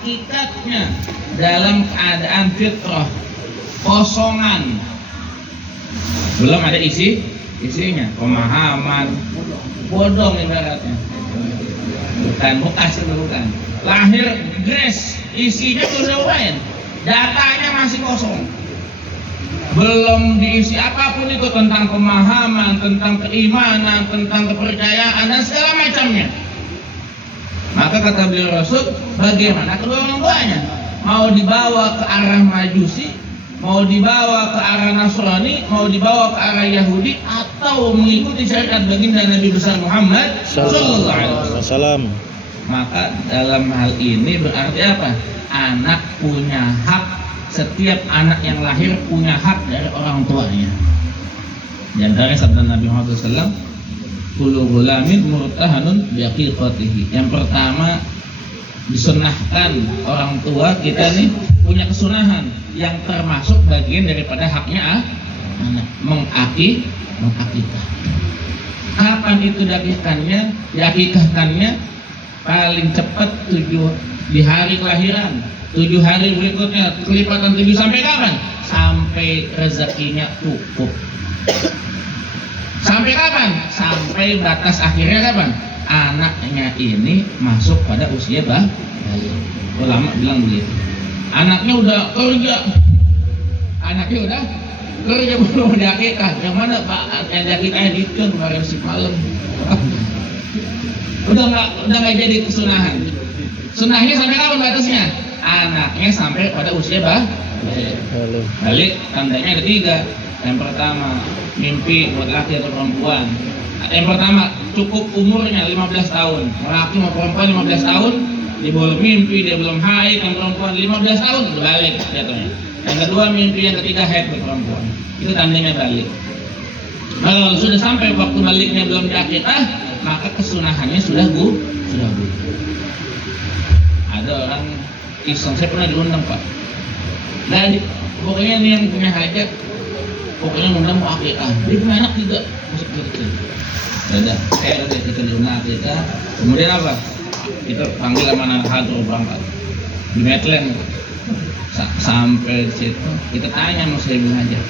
hakikatnya dalam keadaan fitrah, kosongan, belum ada isinya, pemahaman, bodong ibaratnya, bukan lahir grace, isinya udah lain, datanya masih kosong, belum diisi apapun itu tentang pemahaman, tentang keimanan, tentang kepercayaan dan segala macamnya. Maka kata beliau Rasul, bagaimana kedua orang tuanya? Mau dibawa ke arah Majusi, mau dibawa ke arah Nasrani, mau dibawa ke arah Yahudi, atau mengikuti syariat baginda Nabi besar Muhammad Sallallahu Alaihi Wasallam. Maka dalam hal ini berarti apa? Anak punya hak, setiap anak yang lahir punya hak dari orang tuanya. Dan dari sabda Nabi Muhammad SAW, kullu ghulamin murtahanun biaqiqatihi. Yang pertama, disunahkan orang tua kita nih punya kesunahan yang termasuk bagian daripada haknya anak, mengakikah. Kapan itu diakikahkannya? Paling cepat 7 di hari kelahiran, 7 hari berikutnya kelipatan 7 sampai kapan? Sampai rezekinya cukup. Sampai kapan? Sampai batas akhirnya kapan? Anaknya ini masuk pada usia balik. Ulama bilang begitu. Anaknya udah kerja, belum diakikah. Yang mana Pak? Yang diakikahnya itu kemarin si malam. udah nggak jadi kesunahan. Sunahnya sampai kapan batasnya? Anaknya sampai pada usia balik. Tandanya ada 3. Yang pertama, mimpi buat laki atau perempuan. Yang pertama, cukup umurnya 15 tahun. Laki mau perempuan 15 tahun, dia belum mimpi, dia belum haid. Yang perempuan 15 tahun udah balik jatuhnya. Yang kedua, mimpi. Yang ketiga, haid buat perempuan. Itu tandanya balik. Kalau sudah sampai waktu baliknya belum diakikah, maka kesunahannya sudah gugur. Ada orang iseng, saya pernah diundang Pak. Nah, pokoknya ini yang punya hajat, pokoknya undang mau akikah. Dia punya anak 3, masuk kecil. Dadah, kita diundang akikah. Kemudian apa? Kita panggil sama anak hadir berangkat di Medland. Sampai situ kita tanya sama saya bilang aja,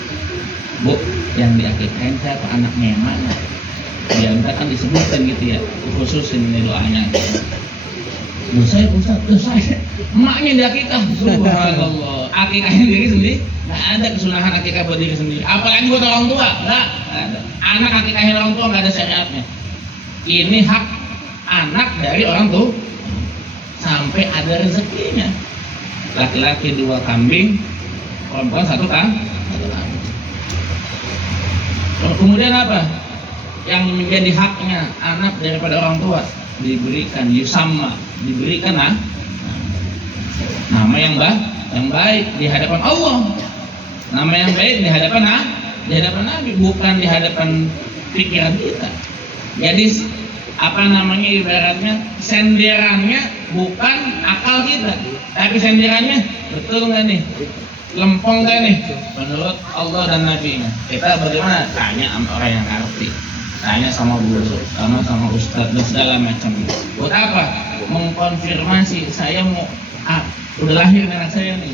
Bu, yang diakikahin siapa, anaknya yang mana? Ya entah kan disebutkan gitu ya, khususin ini doanya. Saya emaknya diakikah. Subhanallah, akikahnya diri sendiri. Nggak ada kesunahan akikah buat diri sendiri, apalagi buat orang tua. Nggak ada. Anak akikahin orang tua nggak ada syariatnya. Ini hak anak dari orang tua sampai ada rezekinya. Laki-laki 2 kambing, perempuan 1 kambing. Kemudian apa? Yang menjadi haknya anak daripada orang tua, diberikan yusamma, diberikan nama yang baik di hadapan Allah, nama yang baik di hadapan Nabi, bukan di hadapan pikiran kita. Jadi ibaratnya senderannya bukan akal kita, tapi senderannya betul nggak nih, lempeng nggak nih menurut Allah dan Nabi-Nya. Kita bagaimana? Tanya sama orang yang ngerti, tanya sama guru, sama ustadz dan segala macam. Buat apa? Mengkonfirmasi saya mau udah lahir anak saya nih,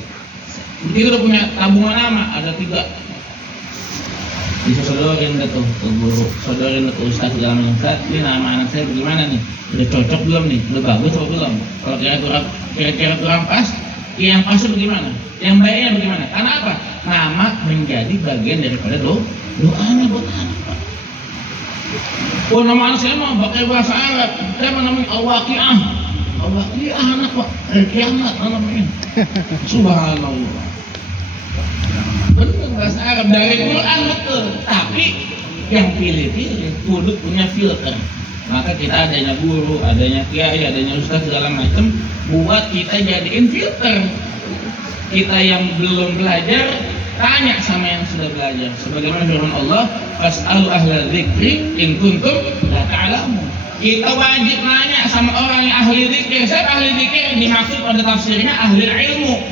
begitu udah punya tabungan nama ada 3, disodorin ke guru, sodorin ke ustadz segala macam. Ini nama anak saya bagaimana nih? Udah cocok belum nih? Udah bagus atau belum? Kalau kira-kira kurang pas, yang pasnya bagaimana? Yang baiknya bagaimana? Karena apa? Nama menjadi bagian daripada doanya buat anak, Pak. Oh, nama anak saya mah pakai bahasa Arab. Saya mah namanya Al-Waqi'ah. Al-Waqi'ah anak, Pak. Kiamat namanya. Subhanallah. Benar bahasa Arab dari Quran betul. Tapi yang pilih-pilih kudu punya filter. Maka kita adanya guru, adanya kiai, adanya ustaz segala macam buat kita jadiin filter. Kita yang belum belajar tanya sama yang sudah belajar. Sebagaimana firman Allah, fas'alu ahla dzikri in kuntum la ta'lamun. Kita wajib nanya sama orang yang ahli dzikir. Siapa ahli dzikir? Dimaksud pada tafsirnya ahli ilmu.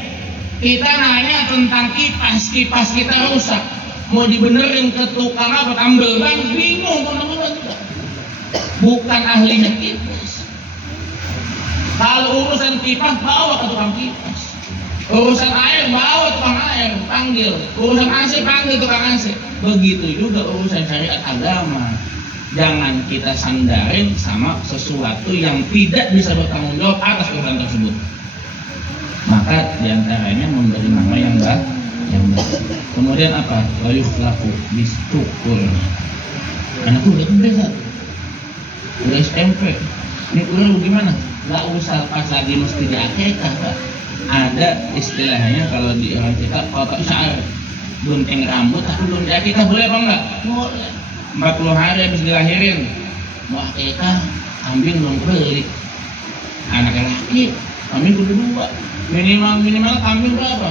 Kita nanya tentang kipas kita rusak. Mau dibenerin ke tukang apa, tambel ban, bingung teman-teman juga. Bukan ahlinya kipas. Kalau urusan kipas, bawa ke tukang kipas. Urusan air, bawa tukang air, panggil. Urusan AC, panggil tukang AC. Begitu juga urusan syariat agama. Jangan kita sandarin sama sesuatu yang tidak bisa bertanggung jawab atas urusan tersebut. Maka diantaranya memberi nama yang baik. Kemudian apa? Layuh laku distruktur. Anakku udah biasa, udah SMP. Ini kurang gimana? Gak usah pas lagi mesti di akikah, Pak. Ada istilahnya kalau di orang kita kotak syar, gunting rambut tapi belum di akikah, boleh apa enggak? Boleh. 40 hari habis dilahirin, mau akikah, kambing belum beli. Anak laki, kambing kudu 2. Minimal kambing berapa?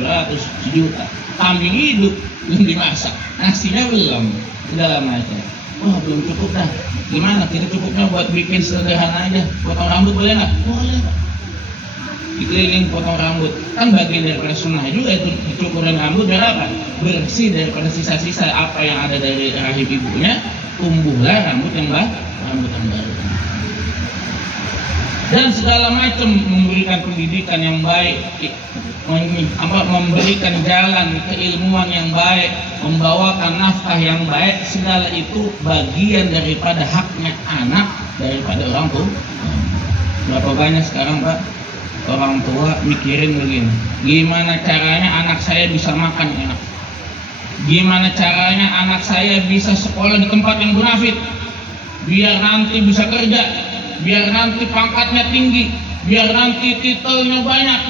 200 juta. Kambing hidup belum dimasak, nasinya belum, segala macam. Wah, belum cukup dah. Gimana? Kita cukupnya buat bikin sederhana aja. Potong rambut boleh nggak? Boleh, Pak. Dikeliling potong rambut. Kan bagian daripada sunnah juga itu, dicukurin rambut biar apa? Bersih daripada sisa-sisa apa yang ada dari rahim ibunya. Tumbuhlah rambut yang baru. Dan segala macam memberikan pendidikan yang baik, memberikan jalan keilmuan yang baik, membawakan nafkah yang baik, segala itu bagian daripada haknya anak daripada orang tua. Berapa banyak sekarang, Pak, orang tua mikirin begini, gimana caranya anak saya bisa makan enak, gimana caranya anak saya bisa sekolah di tempat yang bonafit, biar nanti bisa kerja, biar nanti pangkatnya tinggi, biar nanti titelnya banyak.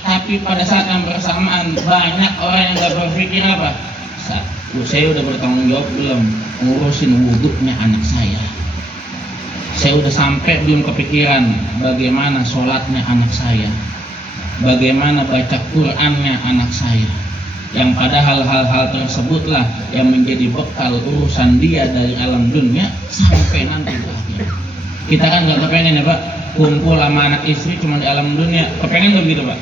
Tapi pada saat yang bersamaan banyak orang yang gak berpikir apa? Saya udah bertanggung jawab belum ngurusin wudhunya anak saya? Saya udah sampai belum kepikiran bagaimana sholatnya anak saya? Bagaimana baca Qur'annya anak saya? Yang padahal hal-hal tersebutlah yang menjadi bekal urusan dia dari alam dunia sampai nanti berakhir. Kita kan gak kepengen ya, Pak, kumpul sama anak istri cuma di alam dunia. Kepengen gak begitu, Pak?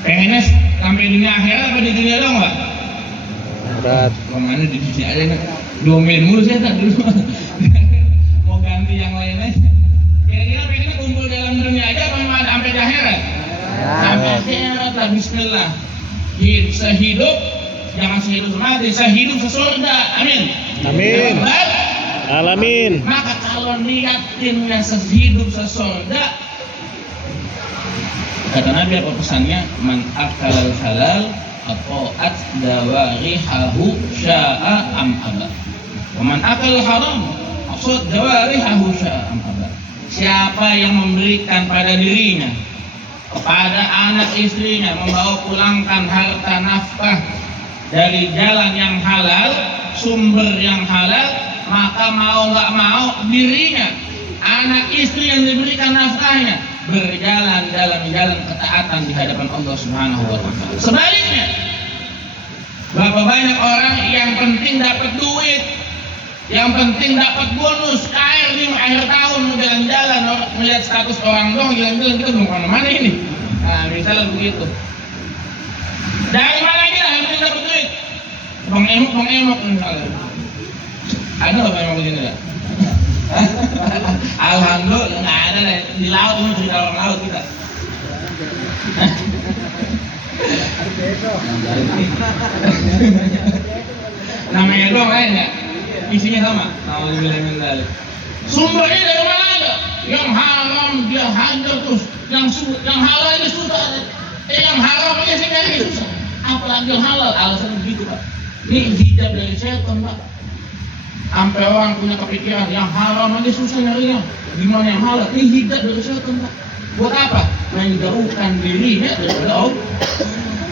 Pengennya sampai dunia akhirat apa di dunia dong, Pak? Berat. Kemana di dunia aja nih? Domain mulu saya tak dulu. Mau ganti yang lain aja. Kira-kira pengennya kumpul di alam dunia aja apa sampai di akhirat? Sampai akhirat lah, bismillah. Sehidup, jangan sehidup semati, sehidup sesurga. Amin. Amin. Alamin. Maka kalau niatinnya sehidup sesurga, kata Nabi apa pesannya? Man akalal halal ata'at dawarihahu sya'a am aba. Wa man akal haram ata'at dawarihahu sya'a am aba. Siapa yang memberikan pada dirinya, kepada anak istrinya, membawa pulangkan harta nafkah dari jalan yang halal, sumber yang halal, maka mau nggak mau dirinya, anak istri yang diberikan nafkahnya berjalan dalam jalan ketaatan di hadapan Allah Subhanahu wa Ta'ala. Sebaliknya, berapa banyak orang yang penting dapat duit, yang penting dapat bonus, air di akhir tahun mau jalan-jalan, melihat status orang dong, jalan-jalan kita belum kemana-mana ini. Nah, misalnya begitu. Dari mana aja yang penting dapat duit? Bang emok misalnya. Ada nggak bang emok di sini nggak? Alhamdulillah nggak ada lah, di laut ini cerita orang laut kita. Namanya doang lain nggak? Isinya sama. Alhamdulillah. Sumbernya dari mana ada? Yang haram dia hajar terus, yang halal ini susah. Yang haram aja sih nyari susah. Apalagi yang halal, alasan begitu, Pak. Ini hijab dari setan, Pak. Sampai orang punya kepikiran yang haram aja susah nyarinya, gimana yang halal? Ini hijab dari setan, Pak. Buat apa? Menjauhkan dirinya dari Allah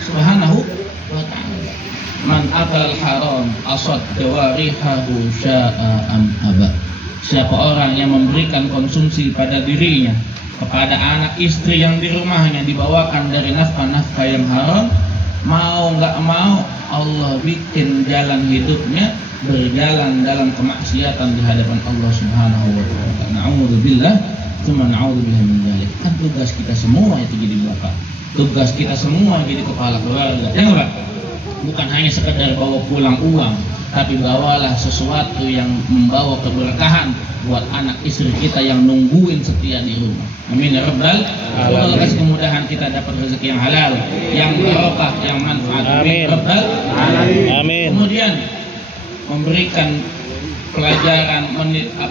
Subhanahu wa Ta'ala. Man akal haram asad dawarihahu sya'a am aba. Siapa orang yang memberikan konsumsi pada dirinya, kepada anak istri yang di rumahnya dibawakan dari nafkah-nafkah yang haram, mau nggak mau Allah bikin jalan hidupnya berjalan dalam kemaksiatan di hadapan Allah Subhanahu wa Ta'ala. Na'udzubillah, tsumma na'udzubillah min dzalik. Kan tugas kita semua itu jadi bapak, tugas kita semua jadi kepala keluarga, ya nggak, Pak? bukan hanya sekedar bawa pulang uang, tapi bawalah sesuatu yang membawa keberkahan buat anak istri kita yang nungguin setia di rumah. Amin ya rabbal alamin. Allah kasih kemudahan kita dapat rezeki yang halal, yang barokah, yang manfaat. Amin ya rabbal alamin. Amin. Kemudian memberikan pelajaran,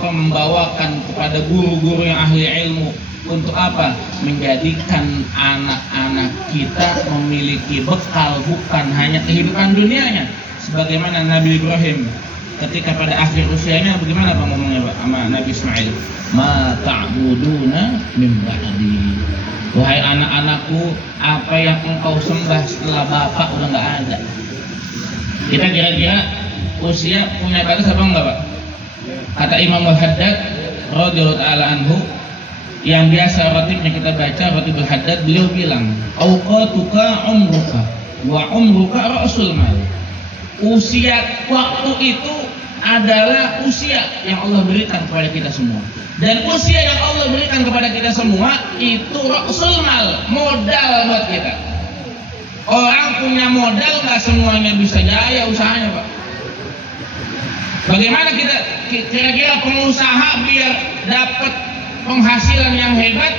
membawakan kepada guru-guru yang ahli ilmu untuk apa? Menjadikan anak-anak kita memiliki bekal bukan hanya kehidupan dunianya. Sebagaimana Nabi Ibrahim ketika pada akhir usianya bagaimana Pak ngomongnya Pak sama Nabi Ismail? Ma ta'buduna min ba'di. Wahai anak-anakku, apa yang engkau sembah setelah bapak udah nggak ada. Kita kira-kira usia punya batas apa enggak Pak? Kata Imam Al-Haddad radhiyallahu ta'ala anhu, yang biasa rotibnya kita baca rotibul Haddad, beliau bilang auqatuka umruka wa umruka ra'sul mal. Usia waktu itu adalah usia yang Allah berikan kepada kita semua, dan usia yang Allah berikan kepada kita semua itu ra'sul mal, modal buat kita. Orang punya modal nggak semuanya bisa jaya usahanya Pak. Bagaimana kita kira-kira pengusaha biar dapat penghasilan yang hebat,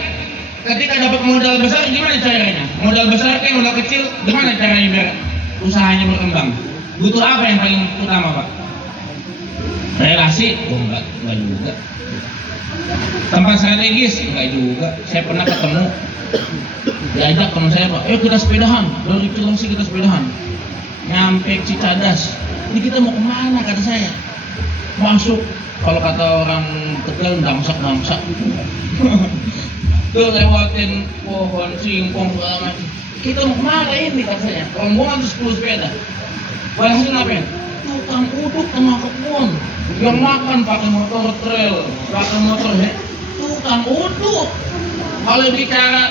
ketika dapat modal besar gimana caranya? Modal besar kayak modal kecil, gimana caranya biar usahanya berkembang? Butuh apa yang paling utama Pak? Relasi? Oh enggak juga. Tempat strategis? Enggak juga. Saya pernah ketemu, diajak teman saya Pak, kita sepedahan, dari Cilengsi kita sepedahan nyampe Cicadas. Ini kita mau kemana kata saya? Masuk, kalau kata orang Tegal, dangsak-dangsak. Tuh lewatin pohon singkong segala macam. Kita mau kemana ini katanya? Rombongan tuh 10 sepeda. Walhasil ngapain? Tukang uduk tengah kebun. Yang makan pakai motor trail, pakai motor tukang uduk. Kalau bicara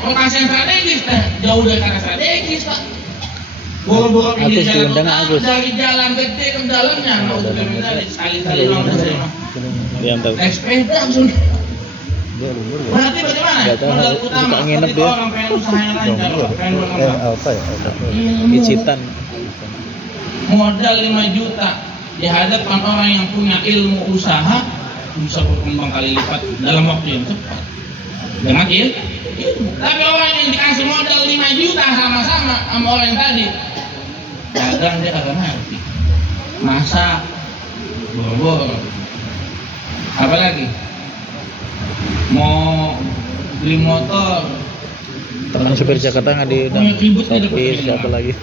rotasi yang strategis, jauh dari kata strategis Pak. Boro-boro pinggir jalan dari jalan gede ke dalamnya, sekali-kali naik sepeda berarti bagaimana? Modal utama ketika orang pengen usahanya lancar, pengen berkembang. Icitan. Modal 5 juta dihadapkan orang yang punya ilmu usaha bisa berkembang kali lipat dalam waktu yang cepat. Dengan ilmu. Tapi orang yang dikasih modal 5 juta sama-sama sama orang yang tadi, dagang dia kagak ngerti, masak, boro-boro, apalagi mau beli motor. Teman supir Jakarta nggak di siapa lagi?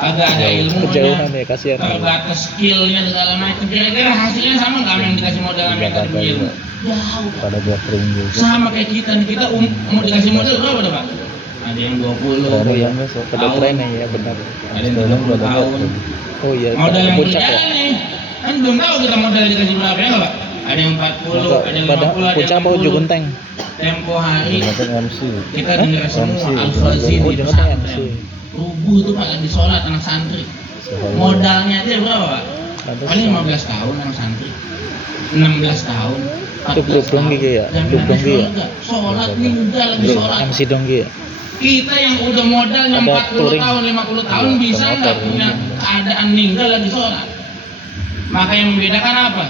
Agak ada ilmunya, kejauhan ya, kasihan. terbatas skillnya segala macam. Kira-kira hasilnya sama nggak yang dikasih modal sama yang tadi? Jauh. Pada gathering juga. Sama kayak kita nih, kita mau dikasih modal berapa Pak? Ada yang 20. Ada yang pada trennya ya benar. Ada yang 20 tahun. Oh iya. Modal yang puncak berjalan ya. nih, kan belum tahu kita modal dikasih berapa ya nggak Pak? Ada yang 40, ada yang 50, ada yang puncak apa 60. ujung genteng? Tempo hari MC. kita dengar semua Al-Fazi di pesantren. Rubuh tuh Pak lagi sholat anak santri. Modalnya dia berapa Pak? Paling 15 tahun anak santri, 16 tahun. Itu grup donggi ya? Grup donggi ya? Sholat nih udah lagi sholat. MC donggi ya? Kita yang udah modalnya 40 tahun, 50 tahun bisa nggak punya keadaan meninggal lagi sholat? Maka yang membedakan apa?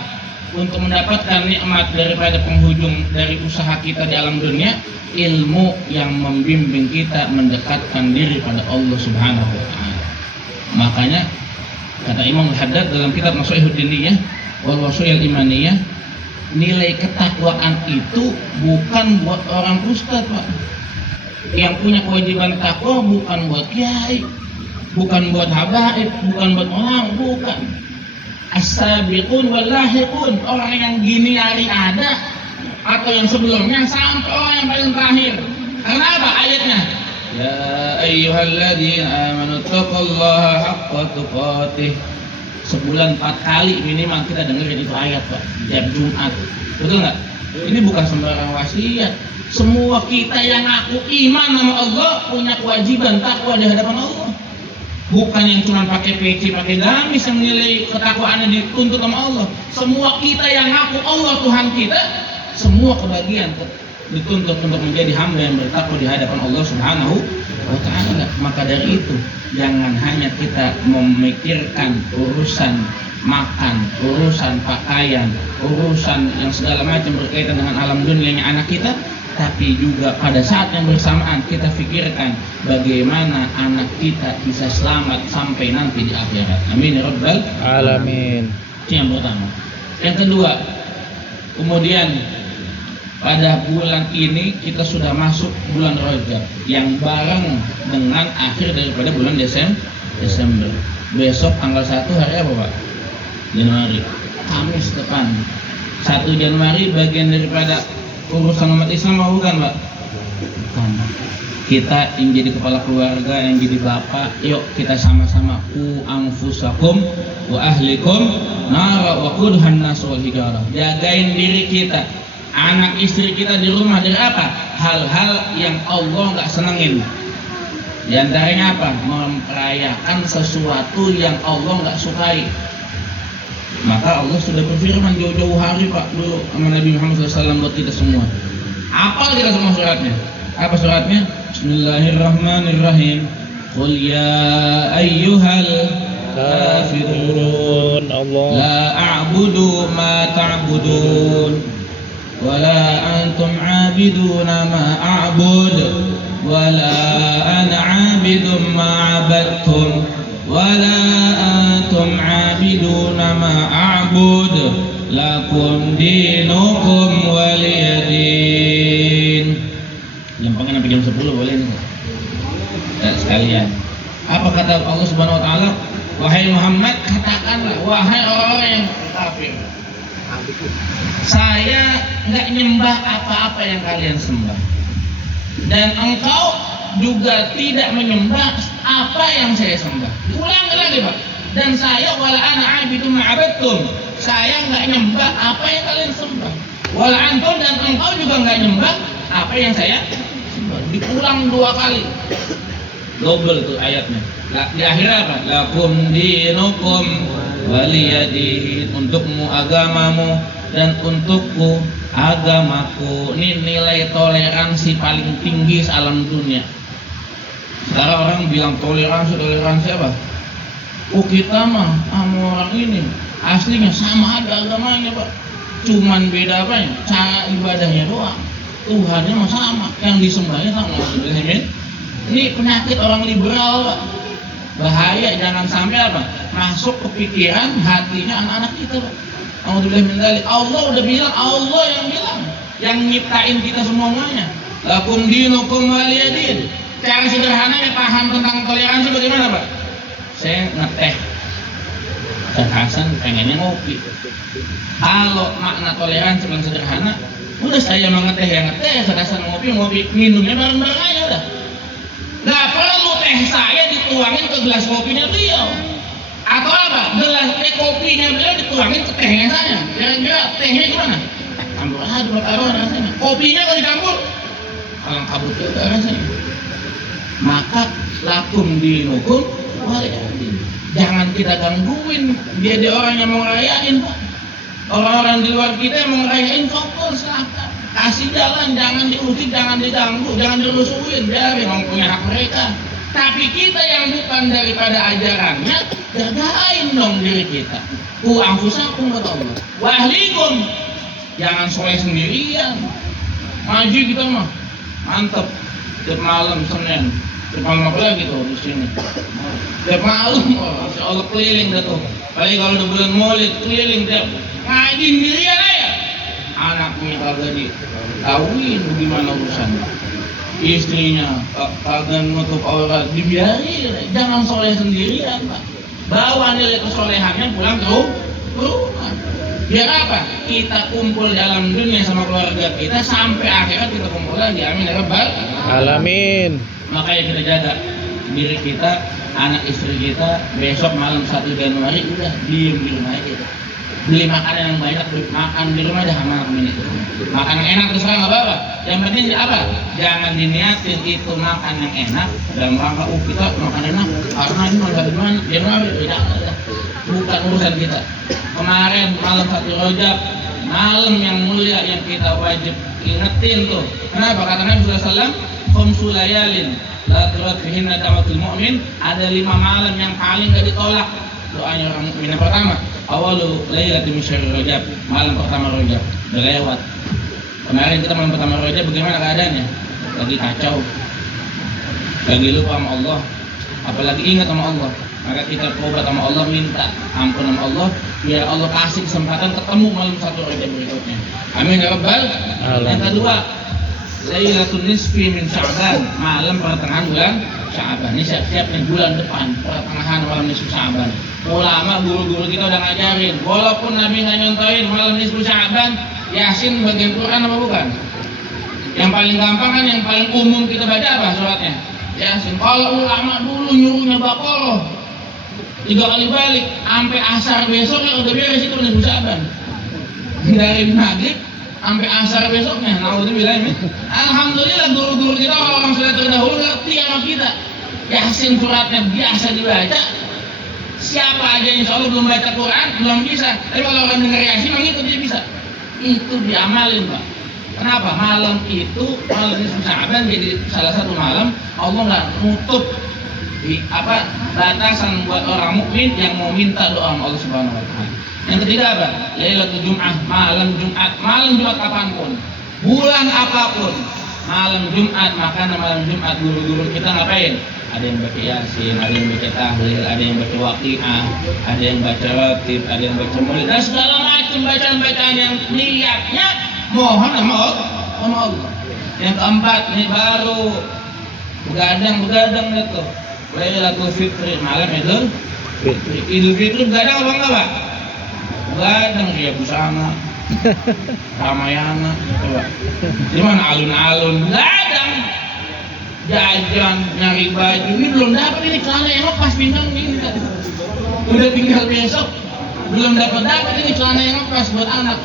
Untuk mendapatkan nikmat daripada penghujung dari usaha kita di alam dunia, ilmu yang membimbing kita mendekatkan diri pada Allah Subhanahu wa Ta'ala. Makanya kata Imam Al-Haddad dalam kitab Nashihud Diniyah wal Wasail Imaniyah, nilai ketakwaan itu bukan buat orang ustadz Pak. Yang punya kewajiban takwa bukan buat kiai, bukan buat habaib, bukan buat orang, bukan. As-sabiqun wal lahiqun, orang yang gini hari ada atau yang sebelumnya sampai orang yang paling terakhir. Karena apa ayatnya? Ya ayyuhalladzina amanu taqullaha haqqa tuqatih. Sebulan 4 kali minimal kita dengerin itu ayat Pak, tiap Jumat. Betul nggak? Ini bukan sembarang wasiat. Semua kita yang ngaku iman sama Allah punya kewajiban takwa di hadapan Allah. Bukan yang cuma pakai peci, pakai gamis yang menilai ketakwaannya dituntut sama Allah. Semua kita yang ngaku Allah Tuhan kita, semua kebagian dituntut untuk menjadi hamba yang bertakwa di hadapan Allah Subhanahu wa Ta'ala. Maka dari itu jangan hanya kita memikirkan urusan makan, urusan pakaian, urusan yang segala macam berkaitan dengan alam dunianya anak kita, tapi juga pada saat yang bersamaan kita pikirkan bagaimana anak kita bisa selamat sampai nanti di akhirat. Amin ya rabbal Alamin. Itu yang pertama. Yang kedua, kemudian pada bulan ini kita sudah masuk bulan Rajab yang bareng dengan akhir daripada bulan Desember. Besok tanggal 1 hari apa Pak? Januari. Kamis depan 1 Januari bagian daripada urusan umat Islam bukan Pak? Bukan. Kita yang jadi kepala keluarga, yang jadi bapak, yuk kita sama-sama anfusakum wa ahlikum nar wa qudha an-nas wal hijarah. Jagain diri kita, anak istri kita di rumah dari apa? Hal-hal yang Allah nggak senengin. Di antaranya apa? Memperayakan sesuatu yang Allah nggak sukai. Maka Allah sudah berfirman jauh-jauh hari Pak dulu sama Nabi Muhammad SAW buat kita semua. Apa kita semua suratnya? Apa suratnya? Bismillahirrahmanirrahim. Qul ya ayyuhal kafirun Allah. la a'budu ma ta'budun wa la antum 'abiduna ma a'bud wa la ana 'abidun ma 'abadtum wa la antum 'abiduna ma a'bud lakum dinukum waliyadin. Gampangnya sampai jam 10 boleh nih. Ya, sekalian. Apa kata Allah Subhanahu wa taala? Wahai Muhammad, katakanlah wahai orang-orang yang kafir. Saya enggak nyembah apa-apa yang kalian sembah. Dan engkau juga tidak menyembah apa yang saya sembah. Ulang lagi, Pak. Dan saya wala ana abidu ma'abadtum. Saya enggak nyembah apa yang kalian sembah. Wala antum dan engkau juga enggak nyembah apa yang saya sembah. Diulang 2 kali. Double tuh ayatnya. Di akhir apa? Lakum dinukum waliyadin. Untukmu agamamu dan untukku agamaku. Ini nilai toleransi paling tinggi alam dunia. Sekarang orang bilang toleransi apa? Oh kita mah sama orang ini aslinya sama ada agamanya Pak. Cuman beda apanya? Cara ibadahnya doang. Tuhannya mah sama, yang disembahnya sama. Ini penyakit orang liberal Pak. Bahaya, jangan sampai apa? Masuk ke pikiran hatinya anak-anak kita Pak. Alhamdulillah min dzalik. Allah udah bilang, Allah yang bilang, yang nyiptain kita semuanya. Lakum dinukum waliyadin. Cara sederhananya paham tentang toleransi bagaimana Pak? Saya ngeteh, Ustaz Hasan pengennya ngopi. Kalau makna toleransi yang sederhana, udah saya mengeteh yang ngeteh, Ustaz Hasan ngopi, minumnya bareng-bareng aja udah. Gak perlu teh saya dituangin ke gelas kopinya beliau. Atau apa? Gelas kopinya beliau dituangin ke tehnya saya. Kira-kira tehnya gimana? Campur aduk rasanya. Kopinya kalau dicampur, kalang kabut juga rasanya. Maka lakum dinukum waliyadin. Jangan kita gangguin dia orang yang mau ngerayain Pak. Orang-orang di luar kita yang mau ngerayain fokus silahkan. Kasih jalan, jangan diusik, jangan diganggu, jangan dirusuhin, biarin orang punya hak mereka. Tapi kita yang bukan daripada ajarannya, jagain dong diri kita. Anfusakum kata Allah. Wa ahlikum. Jangan soleh sendirian. Ngaji kita mah mantep. Tiap malam Senin. Tiap malam apa lagi tuh di sini. Tiap malam, Masya Allah keliling dah tuh. Apalagi kalau udah bulan Maulid keliling tiap. Ngaji sendirian aja. Anaknya kagak dikawin, gimana urusannya? Istrinya kagak nutup aurat, dibiarin. Jangan soleh sendirian Pak. Bawa nilai kesolehannya pulang ke rumah. Biar apa? Kita kumpul dalam dunia sama keluarga kita sampai akhirat kita kumpul lagi. Amin ya rabbal Alamin. Makanya kita jaga diri kita, anak istri kita. Besok malam 1 Januari udah diem di rumah aja. Beli makanan yang banyak, makan di rumah aja sama anak ini. Makan yang enak terus nggak apa-apa. Yang penting apa? Jangan diniatin itu makan yang enak dalam rangka kita makan enak karena ini malah gimana? Januari tidak. Bukan urusan kita. Kemarin malam 1 Rajab malam yang mulia yang kita wajib ingetin tuh. Kenapa? Kata Nabi SAW, khamsu layalin la turad fihinna da'watul mu'min. Ada 5 malam yang paling gak ditolak doanya orang mukmin. Yang pertama, awalu lailatul min syahril Rajab, malam pertama Rajab. Udah lewat. Kemarin kita malam pertama Rajab bagaimana keadaannya? Lagi kacau. Lagi lupa sama Allah, apalagi ingat sama Allah. Maka kita tobat sama Allah, minta ampun sama Allah, biar Allah kasih kesempatan ketemu malam 1 Rajab berikutnya. Amin ya rabbal alamin. Yang kedua, Lailatul Nisfi min Sya'ban, malam pertengahan bulan Sya'ban. Ini siap-siap nih bulan depan, pertengahan malam nisfu Sya'ban. Ulama, guru-guru kita udah ngajarin, walaupun Nabi nggak nyontohin malam nisfu Sya'ban, Yasin bagian Quran apa bukan? Yang paling gampang kan, yang paling umum kita baca apa suratnya? Yasin. Kalau ulama dulu nyuruhnya Baqarah 3 kali balik, sampai asar besoknya udah beres itu nisfu Sya'ban. Dari maghrib sampai asar besoknya. Naudzubillah ini. Alhamdulillah guru-guru kita, orang sudah terdahulu ngerti sama kita. Yasin suratnya biasa dibaca. Siapa aja insya Allah belum baca Quran belum bisa. Tapi kalau orang dengar Yasin itu dia bisa. Itu diamalin Pak. Kenapa? Malam itu malam nisfu Sya'ban jadi salah satu malam Allah nggak nutup di batasan buat orang mukmin yang mau minta doa sama Allah Subhanahu Wa Taala. Yang ketiga apa? Lailatul Jum'ah, malam Jumat kapanpun, bulan apapun, malam Jumat, maka malam Jumat guru-guru kita ngapain? Ada yang baca Yasin, ada yang baca tahlil, ada yang baca waqiah, ada yang baca ratib, ada yang baca maulid, dan segala macam bacaan-bacaan yang niatnya mohon sama Allah. Yang keempat, ini baru begadang itu Lailatul Fitri, malam Idul Fitri. Begadang apa enggak Pak? Begadang ya busana Ramayana, coba di mana alun-alun begadang, jajan, nyari baju. Ini belum dapat, ini celana yang lepas pinggang ini udah tinggal besok. Belum dapat ini celana yang lepas buat anak.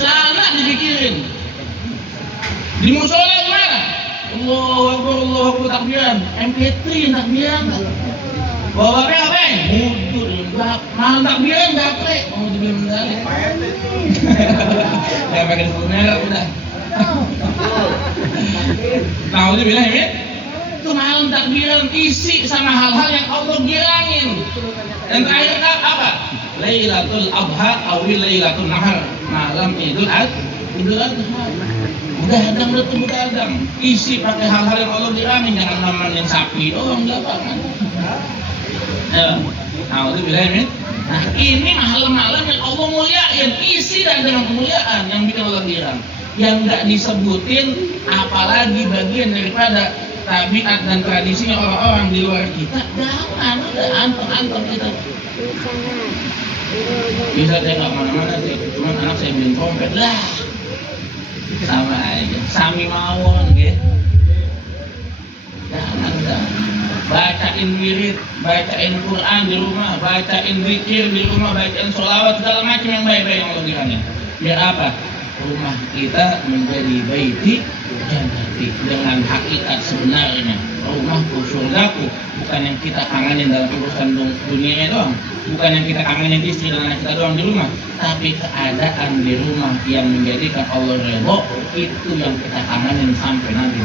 Celana dipikirin. Di musola gimana? Allahu Akbar takbiran, MP3 takbiran. Bawa HP ngapain? Mudur, malam takbiran gaplek. Mau dibilang dari. Saya pakai merah udah. Tahu dia bilang ya? Itu malam takbiran isi sama hal-hal yang Allah girangin. Dan terakhir apa? Lailatul Adha atau Lailatul Nahar, malam Idul Adha. Begadang, isi pakai hal-hal yang Allah girangin, jangan namanin sapi doang di lapangan. Nah ini malam-malam yang Allah muliain, isi dan dengan kemuliaan yang bikin Allah girang. Yang nggak disebutin apalagi bagian daripada tabiat dan tradisinya orang-orang di luar kita. Jangan, udah anteng kita. Bisa saya nggak mana-mana sih, cuman anak saya beli trompet lah, sama aja, sami mawon gitu. Jangan. Bacain wirid, bacain Quran di rumah, bacain zikir di rumah, bacain sholawat, segala macam yang baik-baik yang Allah girangin. Biar apa? Rumah kita menjadi baiti jannati, dengan hakikat sebenarnya. Rumahku, surgaku, bukan yang kita kangenin dalam urusan dunianya doang, bukan yang kita kangenin istri dan anak kita doang di rumah, tapi keadaan di rumah yang menjadikan Allah redho, itu yang kita kangenin sampai nanti.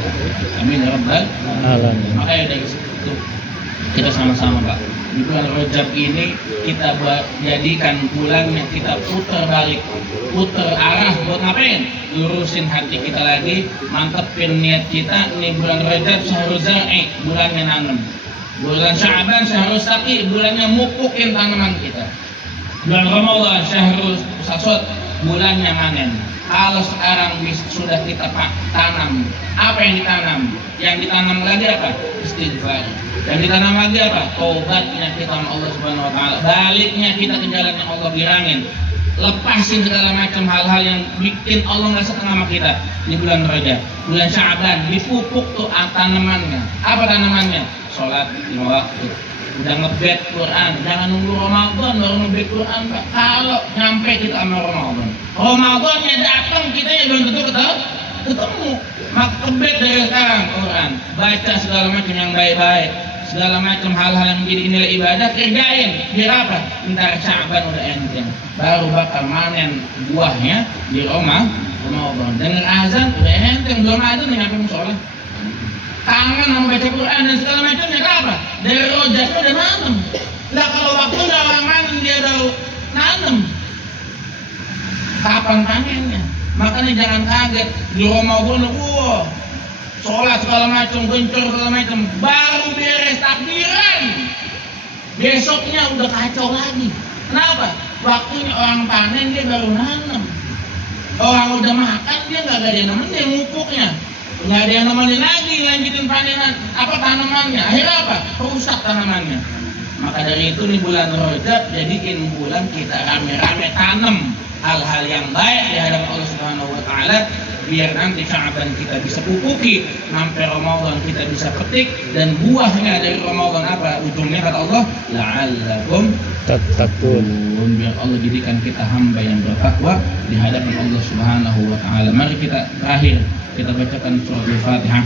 Amin ya rabbal alamin. Makanya dari situ kita sama-sama Pak, di bulan Rajab ini kita jadikan bulannya kita putar balik, putar arah buat ngapain? Lurusin hati kita lagi, mantepin niat kita. Ini bulan Rajab syahrul zar'i, bulannya nanam. Bulan Sya'ban syahrul saqi, bulannya mupukin tanaman kita. Bulan Ramadan syahrul hasad, bulannya manen. Kalau sekarang sudah kita tanam, apa yang ditanam? Yang ditanam lagi apa? Istighfar. Yang ditanam lagi apa? Taubatnya kita sama Allah Subhanahu Wa Taala. Baliknya kita ke jalan yang Allah girangin. Lepasin segala macam hal-hal yang bikin Allah nggak senang sama kita. Di bulan Rajab, bulan Sya'ban dipupuk tuh tanamannya. Apa tanamannya? Sholat 5 waktu. Udah ngebet Quran, jangan nunggu Ramadan baru ngebet Quran Pak. Kalau nyampe kita sama Ramadannya datang, kita ya belum tentu ketemu. Maka kebet dari sekarang Quran, baca segala macam yang baik-baik. segala macam hal-hal yang menjadi nilai ibadah kerjain. Biar apa? Ntar Sya'ban udah enteng, baru bakal manen buahnya di Ramadan. Dengar azan udah enteng, belum azan udah nyampe musola. Kangen sama baca Quran dan segala macamnya, kenapa? Dari rojaknya udah nanem. Lah kalau waktu udah orang manen dia udah nanem, kapan panennya? Makanya jangan kaget di Ramadan, wah sholat segala macam, gencor segala macam, baru beres takbiran besoknya udah kacau lagi. Kenapa? Waktunya orang panen dia baru nanam. Orang udah makan dia nggak ada yang nemenin, dia ngupuknya nggak ada yang nemenin lagi, lanjutin panenan tanamannya. Akhirnya apa? Rusak tanamannya. Maka dari itu nih bulan Rajab jadiin bulan kita rame-rame tanam hal-hal yang baik di hadapan Allah Subhanahu wa taala, biar nanti Sya'ban kita bisa pupuki, sampai Ramadan kita bisa petik, dan buahnya dari Ramadan apa? Ujungnya kata Allah, la'allakum tattaqun. Biar Allah jadikan kita hamba yang bertakwa di hadapan Allah Subhanahu wa taala. Mari kita terakhir kita bacakan surah Al-Fatihah.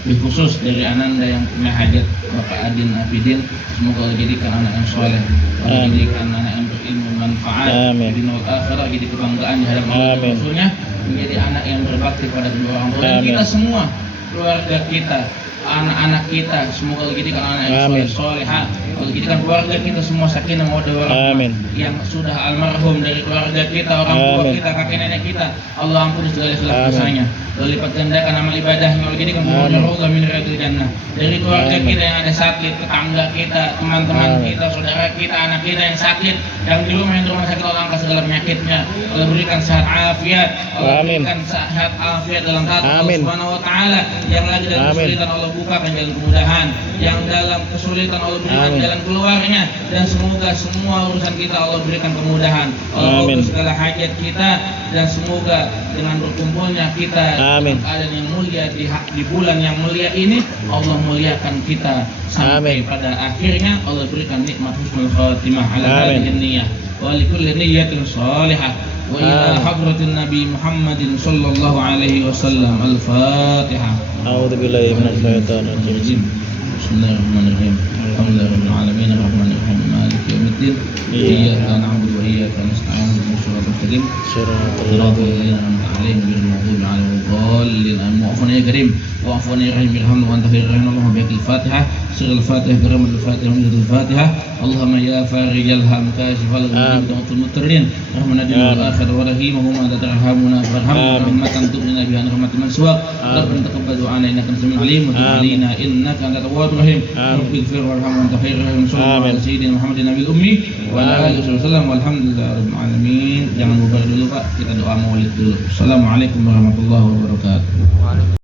Khusus dari ananda yang punya hajat, Bapak Adin Abidin, semoga Allah jadikan anak yang soleh, Allah jadikan anak yang berilmu manfaat di dunia akhirat, jadi kebanggaan di hadapan Allah Rasulnya, menjadi anak yang berbakti pada kedua orang tua, dan kita semua, keluarga kita, anak-anak kita, semoga Allah jadikan anak yang soleh-solehah, Allah jadikan keluarga kita semua sakinah mawaddah warahmah, yang sudah almarhum dari keluarga kita, orang tua kita, kakek nenek kita, Allah ampuni segala dosanya, Allah lipat gandakan amal ibadahnya, Allah jadikan kuburnya raudhah min riyadil jannah. Dari keluarga kita yang ada sakit, tetangga kita, teman-teman kita, saudara kita, anak kita yang sakit, yang di rumah sakit, Allah angkat segala penyakitnya, Allah berikan sehat afiat, Allah berikan sehat afiat dalam taat Allah Subhanahu wa taala. Yang lagi dalam kesulitan Allah bukakan jalan kemudahan, yang dalam kesulitan Allah berikan jalan keluarnya, dan semoga semua urusan kita Allah berikan kemudahan, Allah kabul segala hajat kita, dan semoga dengan berkumpulnya kita dalam keadaan yang mulia di bulan yang mulia ini, Allah muliakan kita sampai pada akhirnya Allah berikan nikmat husnul khatimah ala hadhihi niyyah wa li kulli niyyatin shalihah wa ila hadratin nabi Muhammadin sallallahu alaihi wasallam. Al-Fatihah. A'udzu billahi minasy syaithanir rajim. Bismillahirrahmanirrahim. Alhamdulillahirabbil alamin arrahmanir rahim maliki yaumiddin. Iyyaka na'budu wa iyyaka nasta'in ihdinas siratal mustaqim siratal ladzina an'amta 'alaihim ghairil maghdubi 'alaihim waladdallin. Wa'afuna ya karim wa'afuna ya rahim irhamna wa anta khairur rahimin. Allahumma bi'il Fatihah sirrul Fatihah karamul Fatihah minal Fatihah. Allahumma ya farijal ham kashifal ghaibi mutarrin rahmana dinul akhir wa rahimahum anta tarhamuna farhamna rahmatan tu'mina biha rahmatul mansur. Rabbana taqabbal du'ana innaka antas samiul alim wa tub 'alaina innaka antat tawwabur rahim. Rabbighfir warham wa anta khairur rahimin. Sallallahu alaihi sayyidina Muhammadin nabiyil ummi wa ala alihi wasallam walhamdulillahirabbil alamin. Jangan bubar dulu Pak, kita doa maulid dulu. Assalamualaikum warahmatullahi wabarakatuh.